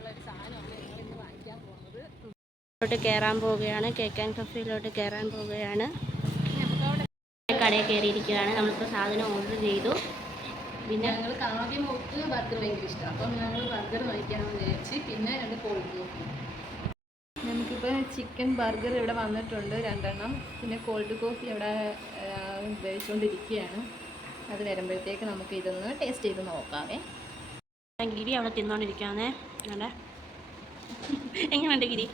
ആയിട്ടുള്ള ഒരു സാധനമാണ് ഞങ്ങൾ ഇന്ന് വാങ്ങിക്കാൻ പോകുന്നത്. ോട്ട് കയറാൻ പോവുകയാണ്. കേക്ക് ആൻഡ് കഫേയിലോട്ട് കയറാൻ പോവുകയാണ്. കടയിൽ കയറിയിരിക്കുകയാണ് നമ്മളിപ്പോൾ സാധനം ഓർഡർ ചെയ്തു. പിന്നെ ഞങ്ങൾക്ക് ആദ്യം മുക്ക് ബർഗർ ഭയങ്കര ഇഷ്ടമാണ് അപ്പം ഞങ്ങൾ ബർഗർ വാങ്ങിക്കാമെന്ന് വിചാരിച്ച് പിന്നെ രണ്ട് കോൾഡ് കോഫി നമുക്കിപ്പോൾ ചിക്കൻ ബർഗർ ഇവിടെ വന്നിട്ടുണ്ട് രണ്ടെണ്ണം. പിന്നെ കോൾഡ് കോഫി ഇവിടെ ഉപയോഗിച്ചുകൊണ്ടിരിക്കുകയാണ് അത് വരുമ്പോഴത്തേക്ക് നമുക്ക് ഇതൊന്ന് ടേസ്റ്റ് ചെയ്ത് നോക്കാവേ. ഗിരി അവിടെ തിന്നോണ്ടിരിക്കാന്നേ അവിടെ എങ്ങനെയുണ്ട് ഗിരി?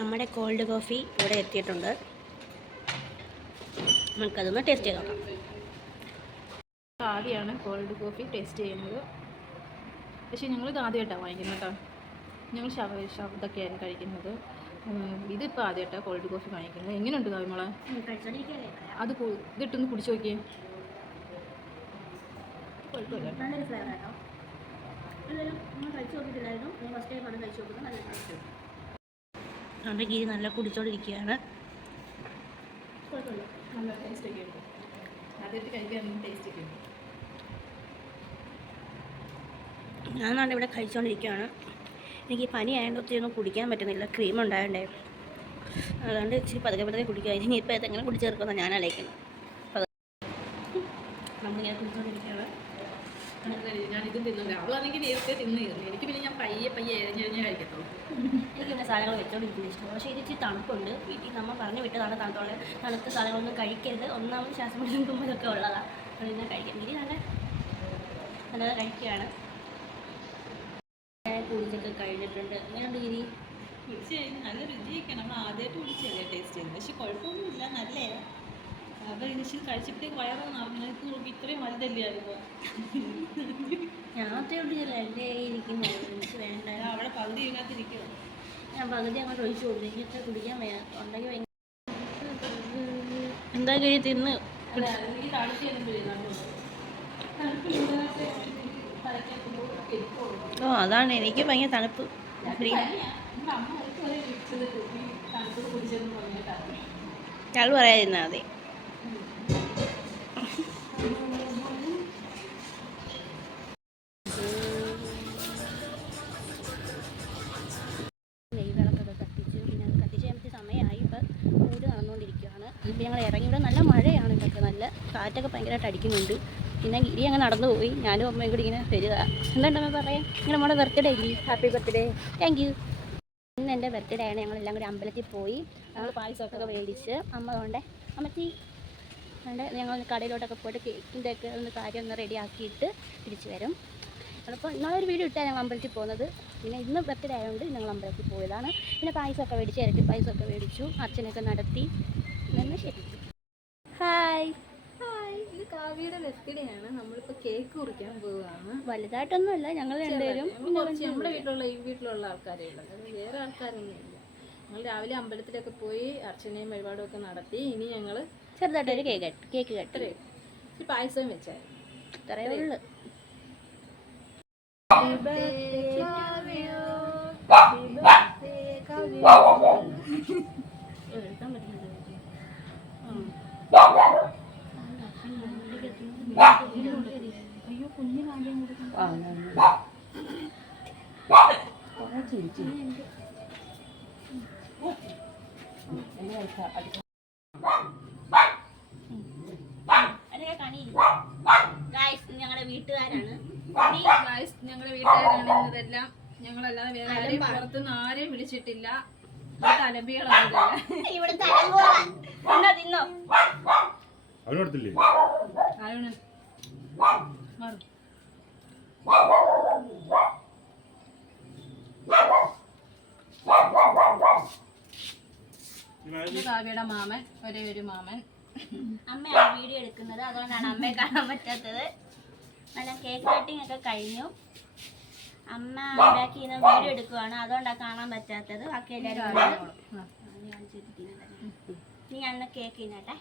നമ്മുടെ കോൾഡ് കോഫി ഇവിടെ എത്തിയിട്ടുണ്ട്. നമുക്കതൊന്ന് ടേസ്റ്റ് ചെയ്ത് നോക്കാം. ആദ്യമാണ് കോൾഡ് കോഫി ടേസ്റ്റ് ചെയ്യുന്നത്. പക്ഷേ ഞങ്ങളിത് ആദ്യമായിട്ടാണ് വാങ്ങിക്കുന്നത് കേട്ടോ. ഞങ്ങൾ ശവ ശബ്ദമൊക്കെയായിരുന്നു കഴിക്കുന്നത്. ഇതിപ്പോൾ ആദ്യമായിട്ടാണ് കോൾഡ് കോഫി വാങ്ങിക്കുന്നത്. എങ്ങനെയുണ്ട് കാവിമോളെ അത് ഇതിട്ടൊന്ന് കുടിച്ചു നോക്കിയേ. കുഴപ്പമില്ല. നല്ലൊരു ഫ്ലേവർ കേട്ടോ എല്ലാവരും നമ്മൾ കഴിച്ചു നോക്കിയിട്ടില്ലായിരുന്നു ഞാൻ ഫസ്റ്റ് ടൈമാണ് കഴിച്ചു നോക്കുന്നത്. നല്ല ടേസ്റ്റ് നമ്മുടെ ഗിരി നല്ല കുടിച്ചോണ്ടിരിക്കുകയാണ്. കുഴപ്പമില്ല. നല്ല ടേസ്റ്റ് ഒക്കെ ഉണ്ട്. ആദ്യമായിട്ട് കഴിക്കാൻ ടേസ്റ്റ് ഒക്കെ ഉണ്ട്. ഞാനാണ് ഇവിടെ കഴിച്ചുകൊണ്ടിരിക്കുകയാണ് എനിക്ക് പനി ആയതുകൊണ്ട് ഒത്തിരി ഒന്നും കുടിക്കാൻ പറ്റുന്നില്ല. ക്രീം ഉണ്ടായതുകൊണ്ടേ അതുകൊണ്ട് ഇച്ചിരി പതുക്കെ പതുക്കെ കുടിക്കുക ഇനി ഇപ്പോൾ ഇതെങ്ങനെ കുടിച്ചേർക്കുമെന്നാണ് ഞാൻ അലയിക്കുന്നത് നമ്മളിങ്ങനെ കുടിച്ചുകൊണ്ടിരിക്കുകയാണ് ഞാൻ ഇതും തിന്നില്ല അവളാണെങ്കിൽ നേരത്തെ തിന്നിരുന്നു എനിക്ക് പിന്നെ ഞാൻ പയ്യെ പയ്യെ എഴഞ്ഞെഴഞ്ഞേ കഴിക്കത്തുള്ളൂ. എനിക്ക് ഇവിടെ സാധനങ്ങൾ വെച്ചോണ്ടിരിക്കുന്നത് ഇഷ്ടമാണ് പക്ഷേ ഇതിച്ചിരി തണുപ്പുണ്ട്. വീട്ടിൽ നമ്മൾ പറഞ്ഞു വിട്ടതാണ് തണുത്തോളം തണുത്ത സാധനങ്ങളൊന്നും കഴിക്കരുത്. ഒന്നാമത് ശ്വാസം മുട്ടും ഉള്ളതാണ് അതുകൊണ്ട് ഞാൻ കഴിക്കാം. ഇനി നല്ല നല്ലത് കഴിക്കുകയാണ്. ഞാൻ കുടിച്ചൊക്കെ കഴിഞ്ഞിട്ടുണ്ട്. എങ്ങനെയുണ്ട് ഗിരി? തീർച്ചയായും. നല്ല രുചിയൊക്കെ നമ്മൾ ആദ്യമായിട്ട് കുടിച്ചല്ലേ ടേസ്റ്റ് ചെയ്യുന്നത് പക്ഷെ കുഴപ്പമൊന്നുമില്ല. നല്ലേ ഇനിഷ്യൽ കഴിച്ചപ്പോഴത്തേക്ക് വയറ് നിറഞ്ഞു. ഇത് നോക്കി ഇത്രയും വലുതല്ലായിരുന്നു ഞാൻ അത്രയും കുടിച്ചില്ല എന്റെ ഇരിക്കുന്നത് എനിക്ക് വേണ്ട. ഞാൻ അവിടെ പകുതി ഇല്ലാത്തിരിക്കുന്നു ഞാൻ പകുതി അങ്ങോട്ട് ഒഴിച്ചു കൊടുത്തു. എനിക്ക് ഇത്ര കുടിക്കാൻ വയ്യ. ഉണ്ടെങ്കിൽ ഭയങ്കര എന്താ കഴി തിന്ന്? ഓ അതാണ്. എനിക്ക് ഭയങ്കര തണുപ്പ്. ഞങ്ങൾ പറയാതിരുന്നാ മതി. നെയ്വിളക്കൊക്കെ കത്തിച്ചു പിന്നെ അത് കത്തിച്ച് കഴിയുമ്പോൾ സമയമായി ഇപ്പം പൂജ നടന്നുകൊണ്ടിരിക്കുകയാണ്. ഇപ്പം ഞങ്ങൾ ഇറങ്ങി ഇവിടെ നല്ല മഴയാണ് ഇതൊക്കെ. നല്ല കാറ്റൊക്കെ ഭയങ്കരമായിട്ട് അടിക്കുന്നുണ്ട്. പിന്നെ ഗിരി അങ്ങ് നടന്നു പോയി. ഞാനും അമ്മയും കൂടി ഇങ്ങനെ വരിക. എന്തുണ്ടെന്ന് പറയാം? ഇങ്ങനെ നമ്മുടെ ബർത്ത്ഡേ ഇല്ലേ? ഹാപ്പി ബർത്ത്ഡേ താങ്ക് യു ഇന്ന് എന്റെ ബർത്ത്ഡേ ആണ്. ഞങ്ങളെല്ലാം കൂടി അമ്പലത്തിൽ പോയി. ഞങ്ങൾ പായസമൊക്കെ മേടിച്ച്. അമ്മ കൊണ്ടേ അമ്മച്ചി അതുകൊണ്ട് ഞങ്ങൾ കടയിലോട്ടൊക്കെ പോയിട്ട് കേക്കിന്റെ ഒക്കെ ഒന്ന് കാര്യം ഒന്ന് റെഡിയാക്കിയിട്ട് തിരിച്ചു വരും. അപ്പോൾ ഇന്നാളൊരു വീഡിയോ ഇട്ടാണ് ഞങ്ങൾ അമ്പലത്തിൽ പോകുന്നത്. പിന്നെ ഇന്ന് ബർത്ത്ഡേ ആയതുകൊണ്ട് ഞങ്ങൾ അമ്പലത്തിൽ പോയതാണ്. പിന്നെ പായസമൊക്കെ മേടിച്ച് ഇരട്ടി പായസമൊക്കെ മേടിച്ചു. അച്ഛനൊക്കെ നടത്തി. നിന്ന് ശരി. ഹായ്. ഹായ്. ഇത് കാവ്യയുടെ ബർത്ത്ഡേ ആണ് നമ്മളിപ്പോൾ കേക്ക് കുറിക്കാൻ പോവുകയാണ്. വലുതായിട്ടൊന്നുമല്ല. ഞങ്ങൾ രണ്ടുപേരും നമ്മുടെ വീട്ടിലുള്ള ഈ വീട്ടിലുള്ള ആൾക്കാരേ ഉള്ളത് വേറെ ആൾക്കാരൊന്നും ഇല്ല ഞങ്ങൾ രാവിലെ അമ്പലത്തിലൊക്കെ പോയി അർച്ചനയും വഴിപാടും ഒക്കെ നടത്തി. ഇനി ഞങ്ങൾ ചെറുതായിട്ടൊരു കേക്ക് കട്ട് കേക്ക് കട്ട് ഈ പായസം വെച്ചാൽ ഇത്രയേ ഉള്ളൂ. എടുക്കാൻ അയ്യോ കുഞ്ഞു കാര്യം കൊടുക്കാൻ ചിരിച്ചു ഞങ്ങളുടെ വീട്ടുകാരാണ് ഞങ്ങളുടെ വീട്ടുകാരാണ് ഞങ്ങളല്ലാതെ വേറെ പുറത്തുനിന്ന് ആരെയും വിളിച്ചിട്ടില്ല ഇതെല്ലാം ഇവിടെ തിന്നോ കാവ്യയുടെ മാമൻ ഒരേ ഒരു മാമൻ. അമ്മയാണ് വീഡിയോ എടുക്കുന്നത്. അതുകൊണ്ടാണ് അമ്മയെ കാണാൻ പറ്റാത്തത്. നല്ല കേക്ക് കട്ടിംഗ് ഒക്കെ കഴിഞ്ഞു. അമ്മ ഉണ്ടാക്കി വീഡിയോ എടുക്കുവാണ്. അതുകൊണ്ടാണ് കാണാൻ പറ്റാത്തത്. ബാക്കി എല്ലാവരും. നീ അന്ന് കേക്ക് തിന്നട്ടെ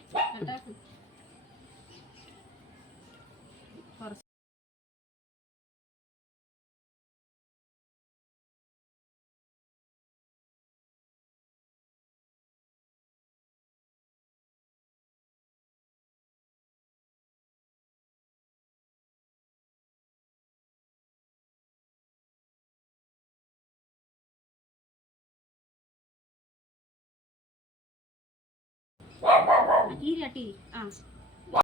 കേട്ടോ ടീരി ആ ടീരി ആ